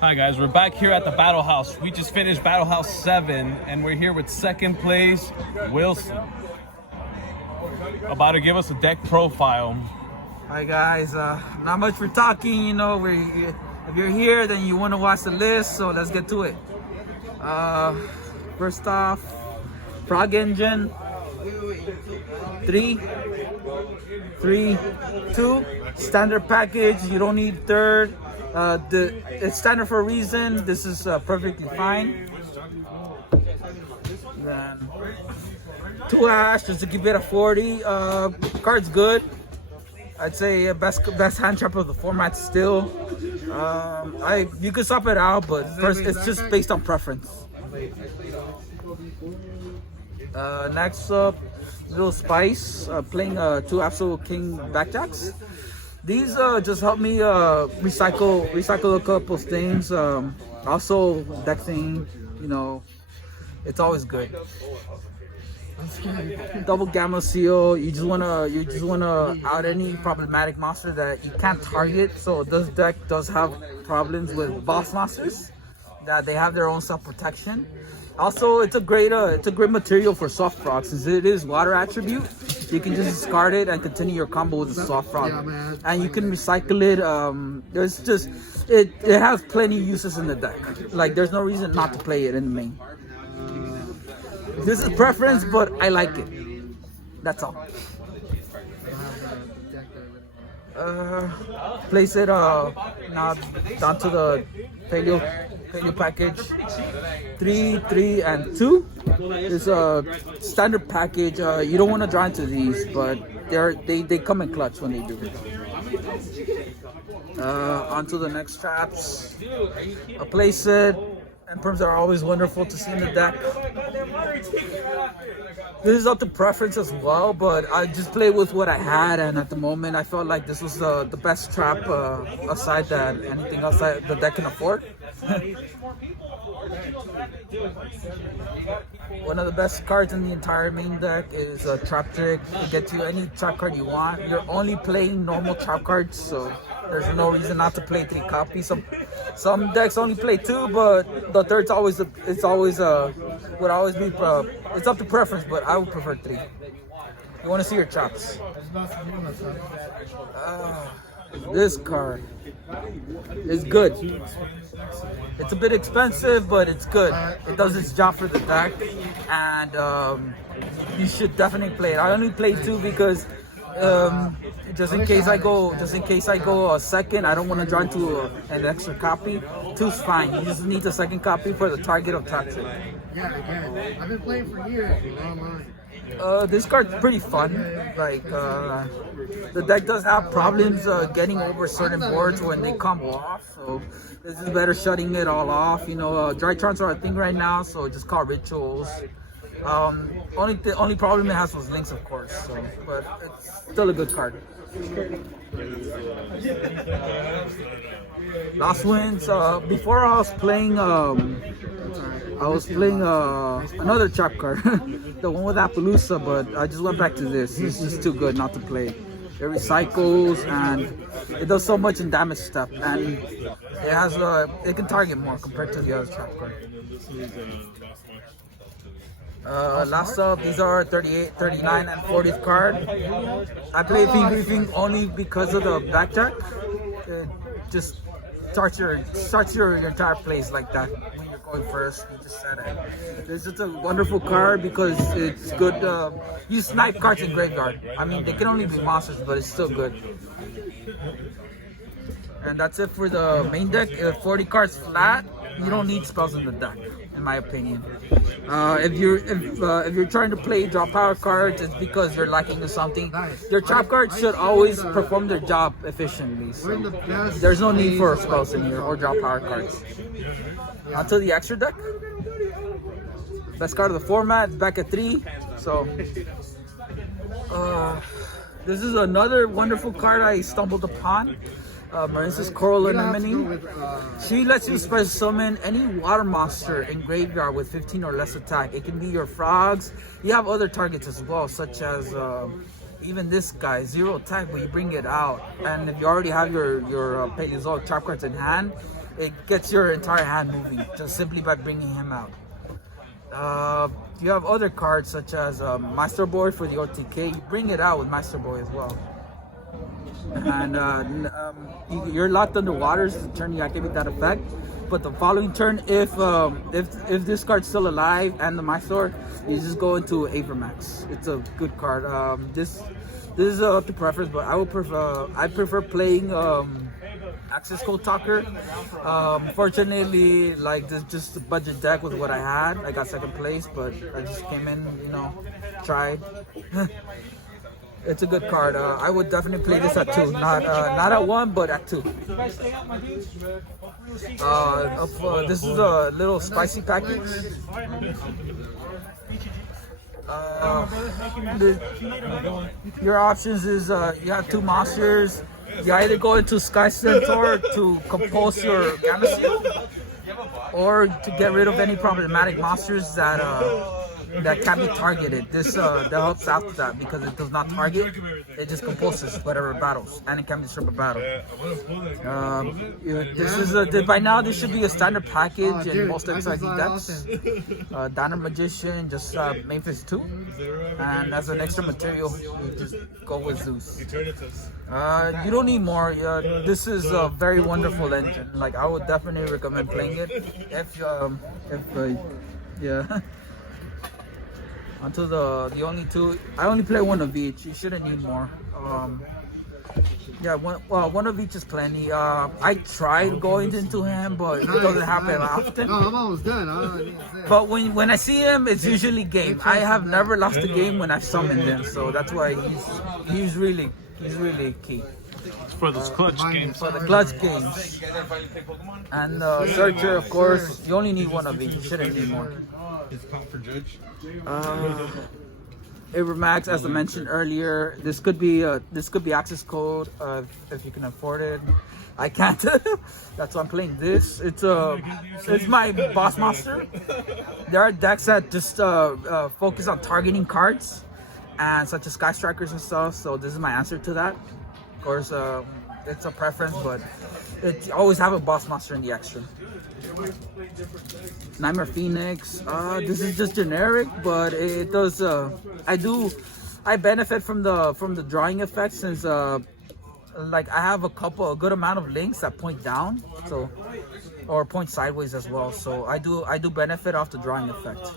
Hi guys, we're back here at the Battle House. We just finished Battle House 7 and we're here with second place, Wilson. About to give us a deck profile. Hi guys, not much for talking, you know, if you're here then you want to watch the list, so let's get to it. First off, Frog Engine, 3, 2, standard package, you don't need third. It's standard for a reason. This is perfectly fine. Then 2 hash just to keep it at 40. Card's good. I'd say best hand trap of the format still. You could swap it out, but first it's just based on preference. Next up, Little Spice, playing 2 Absolute King backjacks. These just help me recycle a couple things. Also deck thing, you know, it's always good. Double Gamma Seal. You just wanna out any problematic monster that you can't target. So this deck does have problems with boss monsters that they have their own self protection. Also, it's a great material for soft frog since it is water attribute. You can just discard it and continue your combo with the soft frog, and you can recycle it. It has plenty of uses in the deck. Like there's no reason not to play it in the main. This is preference, but I like it. That's all. Place it now down to the paleo package. 3, and 2 is a standard package. You don't want to draw into these, but they come in clutch when they do. On to the next traps. A place it. Imperms are always wonderful to see in the deck. This is up to preference as well, but I just played with what I had, and at the moment I felt like this was the best trap aside that anything else that the deck can afford. One of the best cards in the entire main deck is a trap trick. You get to any trap card you want. You're only playing normal trap cards, so there's no reason not to play 3 copies. Some decks only play 2, but the third's always it's up to preference, but I would prefer 3. You want to see your chops. This card is good. It's a bit expensive, but it's good. It does its job for the deck, and you should definitely play it. I only play 2 because just in case I go a second, I don't want to draw into an extra copy. 2's fine. You just need the second copy for the target of trap trick. Yeah, again, I've been playing for years online. This card's pretty fun. Like the deck does have problems getting over certain boards when they come off, so this is better shutting it all off. You know, Drytrons are a thing right now, so just call rituals. Only problem it has was links, of course. So, but it's still a good card. Last wins. Before I was playing another trap card, the one with Appaloosa, but I just went back to this. It's just too good not to play. It recycles and it does so much in damage step, and it can target more compared to the other trap card. Last up, these are 38, 39, and 40th card. I play Fiend Briefing only because of the backjack. It just starts your entire plays like that when you're going first. You just set it. It's just a wonderful card because it's good. You snipe cards in graveyard. I mean, they can only be monsters, but it's still good. And that's it for the main deck. 40 cards flat. You don't need spells in the deck, in my opinion. If you're trying to play draw power cards, it's because you're lacking to something. Your trap cards should always perform their job efficiently. So there's no need for spells in here or draw power cards. Onto the extra deck. Best card of the format. It's back at 3. So this is another wonderful card I stumbled upon. Marince's Coral Anemone. She lets you special summon any water monster in graveyard with 15 or less attack. It can be your frogs. You have other targets as well, such as even this guy, 0 attack, but you bring it out. And if you already have your Paleozoic trap cards in hand, it gets your entire hand moving just simply by bringing him out. You have other cards such as Master Boy for the OTK. You bring it out with Master Boy as well. And you're locked underwater, so the turn you activate that effect. But the following turn, if this card's still alive and the Mysore, you just go into Avermax. It's a good card. This is up to preference, but I prefer playing Access Code Talker. Fortunately, like this, just the budget deck was what I had. I got second place, but I just came in, tried. It's a good card. I would definitely play this at 2, not at 1, but at 2. This is a little spicy package. Your options is you have 2 monsters. You either go into Sky Centaur to compulse your Gamma Seal, or to get rid of any problematic monsters that can be targeted. This that helps out with that because it does not target. It just compulses whatever battles, and it can disrupt a battle. This is by now this should be a standard package in most XYZ decks. Diner Magician, just main phase 2, and as an extra material, you just go with Zeus. You don't need more. This is a very wonderful engine. Like I would definitely recommend playing it. Yeah. Onto the only 2. I only play 1 of each. You shouldn't need more. One of each is plenty. I tried going into him, but it doesn't happen often. No, I'm almost done. But when I see him, it's usually game. I have never lost a game when I've summoned him, so that's why he's really key. For those clutch games. For the clutch games. And Searcher, of course, you only need 1 of each. You shouldn't need more. Avermax, as I mentioned earlier, this could be access code if you can afford it. I can't. That's why I'm playing this. It's my boss monster. There are decks that just focus on targeting cards, and such as Sky Strikers and stuff. So this is my answer to that. Of course, it's a preference, but you always have a boss monster in the extra. Nightmare Phoenix. This is just generic, but it does. I benefit from the drawing effect since like I have a good amount of links that point down, so or point sideways as well. So I do benefit off the drawing effect.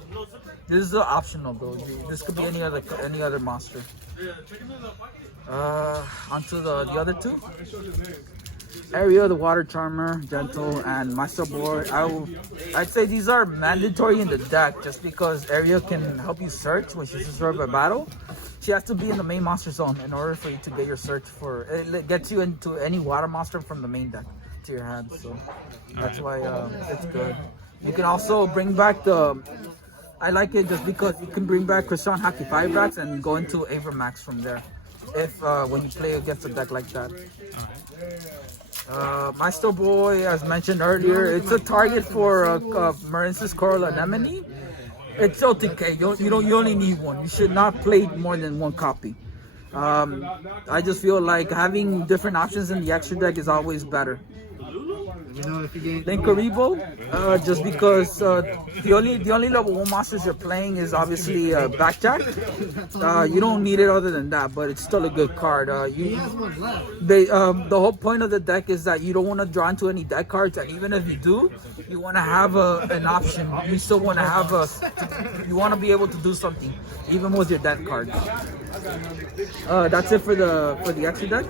This is optional though. This could be any other monster. Onto the other 2. Area, the Water Charmer, Gentle, and Master Boy. I'd say these are mandatory in the deck just because Area can help you search when she's destroyed by battle. She has to be in the main monster zone in order for you to get your search for it. Gets you into any water monster from the main deck to your hand, so that's why it's good. You can also bring back I like it just because you can bring back Christian Haki 5-backs and go into Avermax from there if when you play against a deck like that. Master Boy, as mentioned earlier, it's a target for Marensis Coral Anemone. It's OTK. You only need 1. You should not play more than 1 copy. I just feel like having different options in the extra deck is always better. Linkaribo, just because the only level 1 monsters you're playing is obviously Blackjack. You don't need it other than that, but it's still a good card. The whole point of the deck is that you don't want to draw into any deck cards, and even if you do, you want to have an option. You still want to have you want to be able to do something, even with your deck cards. That's it for the extra deck.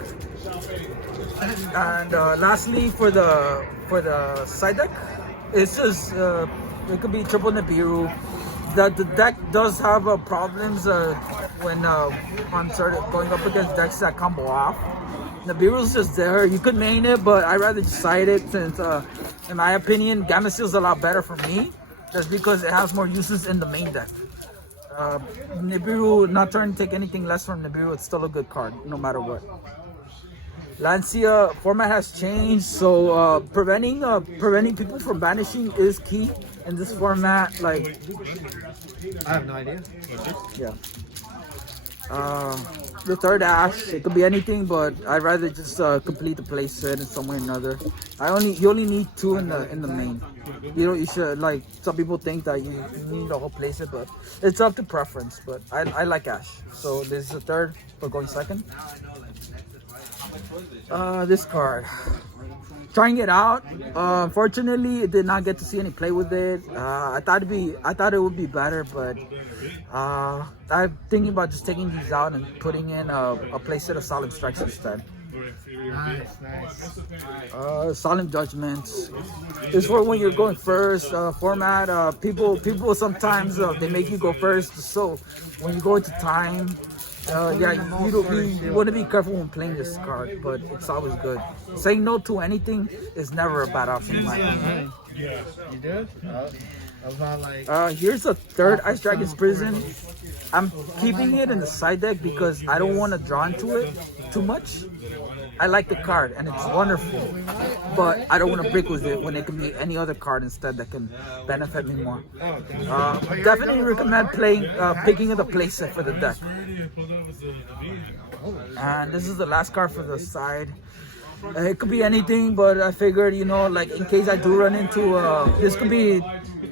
And lastly, for the side deck, it's just it could be triple Nibiru. The deck does have problems when on going up against decks that combo off. Nibiru's just there. You could main it, but I'd rather just side it since, in my opinion, Gamma Seal's a lot better for me. Just because it has more uses in the main deck. Nibiru, not trying to take anything less from Nibiru, it's still a good card, no matter what. Lancia format has changed, so preventing people from banishing is key in this format. Like, I have no idea. Yeah. The third ash, it could be anything, but I'd rather just complete the play set in some way or another. You only need 2 in the main. You should, like, some people think that you need a whole play set, but it's up to preference. But I like ash, so this is the third for going second. This card, trying it out. Unfortunately, did not get to see any play with it. I thought it would be better, but I'm thinking about just taking these out and putting in a playset of Solemn Strikes instead. Nice. Solemn Judgments is for when you're going first. Format. People sometimes they make you go first, so when you go into time. You want to be careful when playing this card, but it's always good. Saying no to anything is never a bad option in my opinion. You did? About like. Here's a third Ice Dragon's Prison. I'm keeping it in the side deck because I don't want to draw into it too much. I like the card and it's wonderful, but I don't want to break with it when it can be any other card instead that can benefit me more. Definitely recommend picking the playset for the deck. And this is the last card for the side. It could be anything, but I figured, like in case I do run into this could be,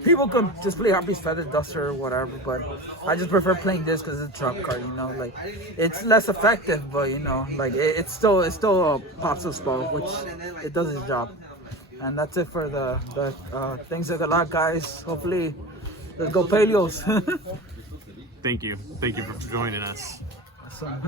people can just play Harpy's Feather Duster or whatever, but I just prefer playing this because it's a drop card, like it's less effective, but like it's still a pops a spell, which it does its job. And that's it for the things. Good luck, guys. Hopefully, let's go Paleos. Thank you for joining us. Awesome.